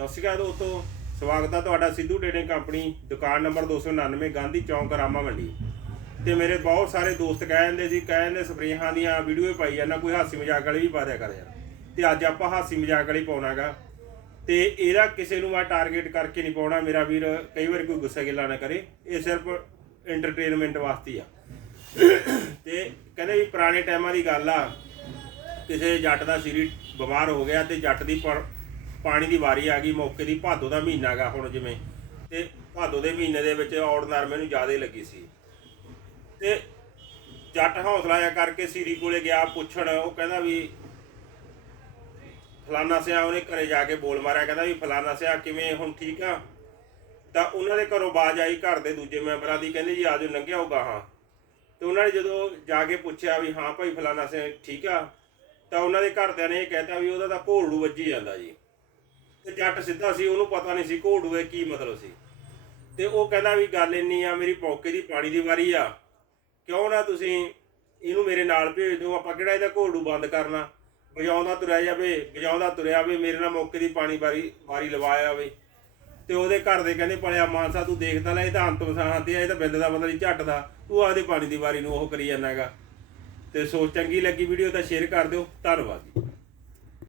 ਸਤਿ ਸ਼੍ਰੀ ਅਕਾਲ ਦੋਸਤੋ, ਸਵਾਗਤ ਹੈ ਤੁਹਾਡਾ ਸਿੱਧੂ ਟ੍ਰੇਡਿੰਗ ਕੰਪਨੀ, ਦੁਕਾਨ ਨੰਬਰ 299 ਗਾਂਧੀ ਚੌਂਕ, ਰਾਮਾ ਮੰਡੀ। ਤੇ ਮੇਰੇ ਬਹੁਤ ਸਾਰੇ ਦੋਸਤ ਕਹਿ ਜਾਂਦੇ ਸੀ ਕਹਿ ਜਾਂਦੇ ਸਪਰੇਹਾਂ ਦੀਆਂ ਵੀਡੀਓ ਪਾਈ ਜਾਂਦਾ, ਕੋਈ ਹਾਸੀ ਮਜ਼ਾਕ ਵਾਲੀ ਵੀ ਪਾ ਦਿਆ ਕਰ ਯਾਰ। ਤੇ ਅੱਜ ਆਪਾਂ ਹਾਸੀ ਮਜ਼ਾਕ ਵਾਲੀ ਪਾਉਣਾਗਾ। ਤੇ ਇਹਦਾ ਕਿਸੇ ਨੂੰ ਮੈਂ ਟਾਰਗੇਟ ਕਰਕੇ ਨਹੀਂ ਪਾਉਣਾ, ਮੇਰਾ ਵੀਰ ਕਈ ਵਾਰ ਕੋਈ ਗੁੱਸਾ ਗਿਲਾ ਨਾ ਕਰੇ, ਇਹ ਸਿਰਫ ਐਂਟਰਟੇਨਮੈਂਟ ਵਾਸਤੇ ਆ। ਤੇ ਕਹਿੰਦੇ ਵੀ ਪੁਰਾਣੇ ਟਾਈਮਾਂ ਦੀ ਗੱਲ ਆ, ਕਿਸੇ ਜੱਟ ਦਾ ਸ਼ਰੀਰ ਬਿਮਾਰ ਹੋ ਗਿਆ ਤੇ ਜੱਟ ਦੀ ਪਰ- ਪਾਣੀ ਦੀ ਵਾਰੀ ਆ ਗਈ, ਮੌਕੇ ਦੀ ਭਾਦੋ ਦਾ ਮਹੀਨਾ ਗਾ ਹੁਣ ਜਿਵੇਂ। ਤੇ ਭਾਦੋ ਦੇ ਮਹੀਨੇ ਦੇ ਵਿੱਚ ਔੜ ਨਰਮੇ ਨੂੰ ਜ਼ਿਆਦਾ ਲੱਗੀ ਸੀ। ਤੇ ਜੱਟ ਹੌਸਲਾ ਜਿਹਾ ਕਰਕੇ ਸੀਰੀ ਕੋਲੇ ਗਿਆ, ਪੁੱਛਣ, ਉਹ ਕਹਿੰਦਾ ਵੀ, ਫਲਾਨਾ ਸਿਆ ਉਹਨੇ ਘਰੇ ਜਾ ਕੇ ਬੋਲ ਮਾਰਿਆ, ਕਹਿੰਦਾ ਵੀ ਫਲਾਨਾ ਸਿਆ ਕਿਵੇਂ ਹੁਣ ਠੀਕ ਆ? ਤਾਂ ਉਹਨਾਂ ਦੇ ਘਰੋਂ ਬਾਜ ਆਈ ਘਰ ਦੇ ਦੂਜੇ ਮੈਂਬਰਾਂ ਦੀ, ਕਹਿੰਦੇ ਜੀ ਆਜੋ ਲੰਘਿਆ ਹੋਊਗਾ, ਹਾਂ। ਤੇ ਉਹਨਾਂ ਨੇ ਜਦੋਂ ਜਾ ਕੇ ਪੁੱਛਿਆ ਵੀ ਹਾਂ ਭਾਈ ਫਲਾਨਾ ਸਿਆ ਠੀਕ ਆ, ਤਾਂ ਉਹਨਾਂ ਦੇ ਘਰਦਿਆਂ ਨੇ ਇਹ ਕਹਿਤਾ ਵੀ ਉਹਦਾ ਤਾਂ ਘੋੜੂ ਵੱਜੀ ਜਾਂਦਾ ਜੀ। ਤੇ ਜੱਟ ਸਿੱਧਾ ਸੀ ਉਹਨੂੰ ਪਤਾ ਨਹੀਂ ਸੀ ਘੋੜੂ ਦੇ ਕੀ ਮਤਲਬ ਸੀ। ਤੇ ਉਹ ਕਹਿੰਦਾ ਵੀ ਗੱਲ ਇੰਨੀ ਆ ਮੇਰੀ ਮੌਕੇ ਦੀ ਪਾਣੀ ਦੀ ਵਾਰੀ ਆ। ਕਿਉਂ ਨਾ ਤੁਸੀਂ ਇਹਨੂੰ ਮੇਰੇ ਨਾਲ ਭੇਜ ਦਿਓ ਆਪਾਂ ਕਿਹੜਾ ਇਹਦਾ ਘੋੜੂ ਬੰਦ ਕਰਨਾ? ਵਜਾਉਂਦਾ ਤੁਰਿਆ ਜਾਵੇ ਵਜਾਉਂਦਾ ਤੁਰਿਆ ਵੀ ਮੇਰੇ ਨਾਲ ਮੌਕੇ ਦੀ ਪਾਣੀ ਵਾਰੀ ਵਾਰੀ ਲਵਾਇਆ ਜਾਵੇ। ਤੇ ਉਹਦੇ ਘਰ ਦੇ ਕਹਿੰਦੇ ਪਲਿਆ ਮਾਨਸਾ ਤੂੰ ਦੇਖਦਾ ਲੈ ਇਹ ਤਾਂ ਅੰਤ ਵਸਾਹਾਂ ਤੇ ਆ, ਇਹ ਤਾਂ ਬਿੰਦ ਦਾ ਮਤਲਬ ਨਹੀਂ ਝੱਟ ਦਾ। ਤੂੰ ਆਦੇ ਪਾਣੀ ਦੀ ਵਾਰੀ ਨੂੰ ਉਹ ਕਰੀ ਜਾਂਦਾਗਾ ਤੇ ਸੋ ਚੰਗੀ ਲੱਗੀ ਵੀਡੀਓ ਤਾਂ ਸ਼ੇਅਰ ਕਰ ਦਿਓ। ਧੰਨਵਾਦ ਜੀ।